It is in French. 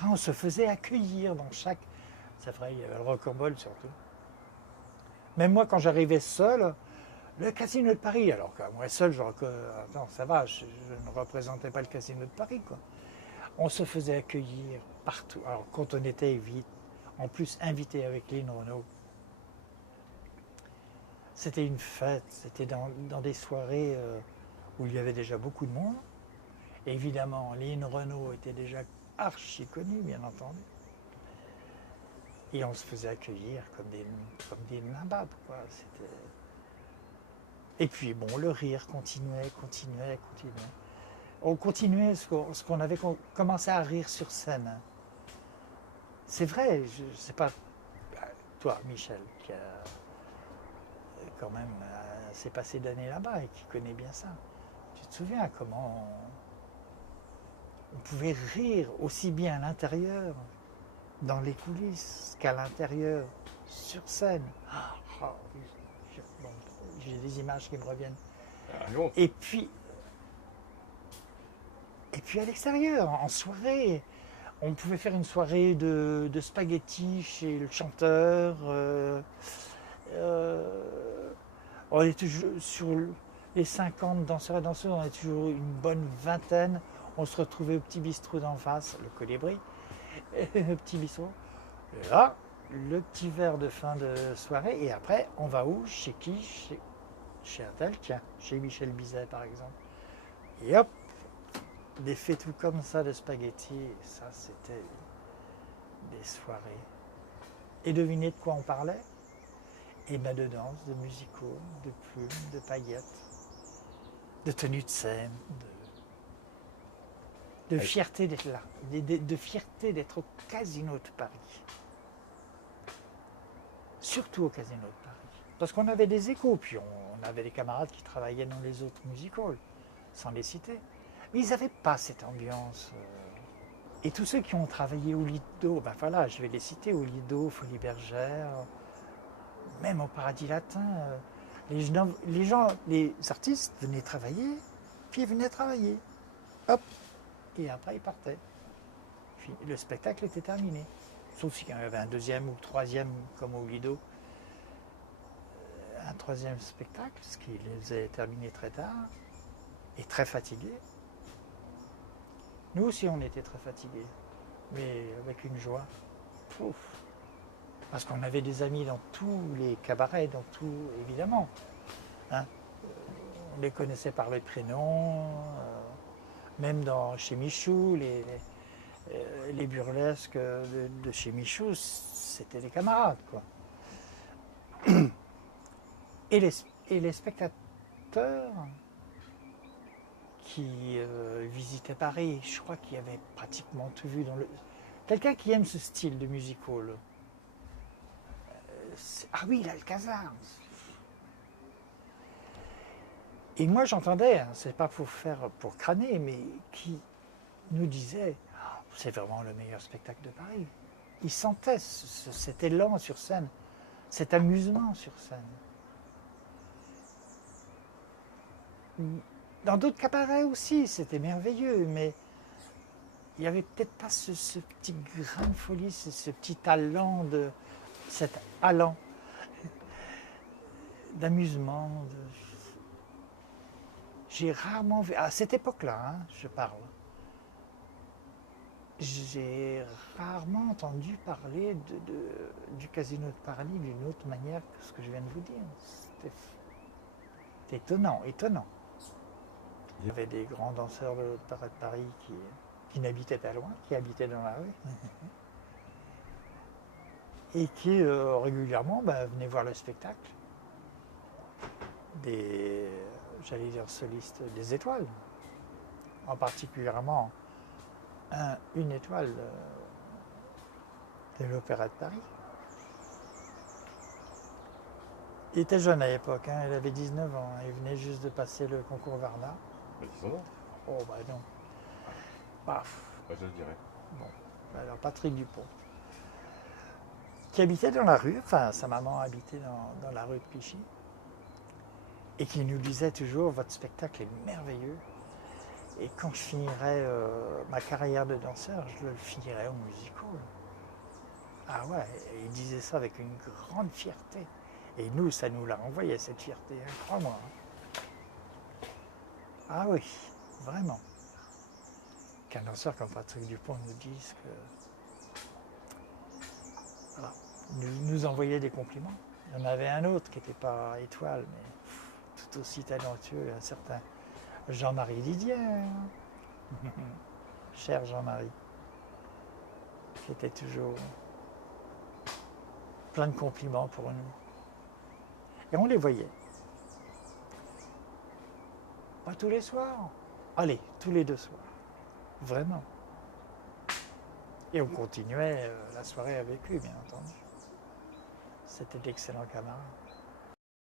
Ah, on se faisait accueillir dans chaque... C'est vrai, il y avait le Rocambole surtout. Même moi, quand j'arrivais seul, le Casino de Paris, alors que moi seul, attends, ça va, je ne représentais pas le Casino de Paris, quoi. On se faisait accueillir partout. Alors, quand on était vite, en plus invité avec Lynn Renault, c'était une fête, c'était dans des soirées où il y avait déjà beaucoup de monde. Et évidemment, Lynn Renault était déjà archi connue, bien entendu. Et on se faisait accueillir comme des nababs, quoi. Et puis, bon, le rire continuait. On continuait ce qu'on avait commencé à rire sur scène. C'est vrai, je ne sais pas, toi, Michel, qui a quand même s'est passé d'années là-bas et qui connaît bien ça. Tu te souviens comment on pouvait rire aussi bien à l'intérieur, dans les coulisses, qu'à l'intérieur, sur scène. Oh, bon, j'ai des images qui me reviennent. Et puis, à l'extérieur, en soirée, on pouvait faire une soirée de spaghettis chez le chanteur. On est toujours sur les 50 danseurs et danseuses, on est toujours une bonne vingtaine. On se retrouvait au petit bistrot d'en face, le Colibri, le petit bistrot. Et là, le petit verre de fin de soirée. Et après, on va où? Chez qui? Chez un tel, tiens, chez Michel Bizet par exemple. Et hop, des faits tout comme ça de spaghettis. Et ça, c'était des soirées. Et devinez de quoi on parlait? Et ben de danse, de musicaux, de plumes, de paillettes, de tenue de scène, de fierté d'être là, de fierté d'être au Casino de Paris. Surtout au Casino de Paris. Parce qu'on avait des échos, puis on avait des camarades qui travaillaient dans les autres music halls, sans les citer. Mais ils n'avaient pas cette ambiance. Et tous ceux qui ont travaillé au Lido, ben voilà, je vais les citer, au Lido, Folie Bergère, même au Paradis Latin, les artistes venaient travailler, puis ils venaient travailler. Hop, et après ils partaient. Puis le spectacle était terminé. Sauf s'il y avait un deuxième ou troisième, comme au Lido, un troisième spectacle, ce qui les a terminés très tard, et très fatigués. Nous aussi on était très fatigués, mais avec une joie. Pouf. Parce qu'on avait des amis dans tous les cabarets, dans tout, évidemment. Hein. On les connaissait par les prénoms, même chez Michou, les burlesques de chez Michou, c'était des camarades, quoi. Et les spectateurs qui visitaient Paris, je crois qu'il y avait pratiquement tout vu dans le... Quelqu'un qui aime ce style de musical. Ah oui, l'Alcazar. Et moi j'entendais, hein, c'est pas pour crâner, mais qui nous disait oh, c'est vraiment le meilleur spectacle de Paris. Il sentait cet élan sur scène, cet amusement sur scène. Dans d'autres cabarets aussi, c'était merveilleux, mais il n'y avait peut-être pas ce petit grain de folie, ce petit talent, cet allant d'amusement. J'ai rarement vu, à cette époque-là, hein, je parle, j'ai rarement entendu parler du Casino de Paris d'une autre manière que ce que je viens de vous dire. C'était étonnant. Il y avait des grands danseurs de l'Opéra de Paris qui n'habitaient pas loin, qui habitaient dans la rue. Et qui régulièrement venaient voir le spectacle des, j'allais dire solistes, des étoiles. En particulièrement une étoile de l'Opéra de Paris. Il était jeune à l'époque, hein, il avait 19 ans, il venait juste de passer le concours Varna. Mais 19 ans. Oh bah non. Paf. Ouais, je le dirais. Bon, alors Patrick Dupont, qui habitait dans la rue, enfin sa maman habitait dans la rue de Clichy, et qui nous disait toujours votre spectacle est merveilleux. Et quand je finirai ma carrière de danseur, je le finirai au music hall. Ah ouais, et il disait ça avec une grande fierté. Et nous, ça nous l'a envoyé cette fierté, hein, crois-moi. Ah oui, vraiment. Qu'un danseur comme Patrick Dupont nous dise que. Voilà, nous envoyait des compliments. Il y en avait un autre qui n'était pas étoile, mais tout aussi talentueux, un certain Jean-Marie Didier. Cher Jean-Marie, qui était toujours plein de compliments pour nous. Et on les voyait. Pas tous les soirs. Allez, tous les 2 soirs. Vraiment. Et on continuait la soirée avec lui, bien entendu. C'était d'excellents camarades.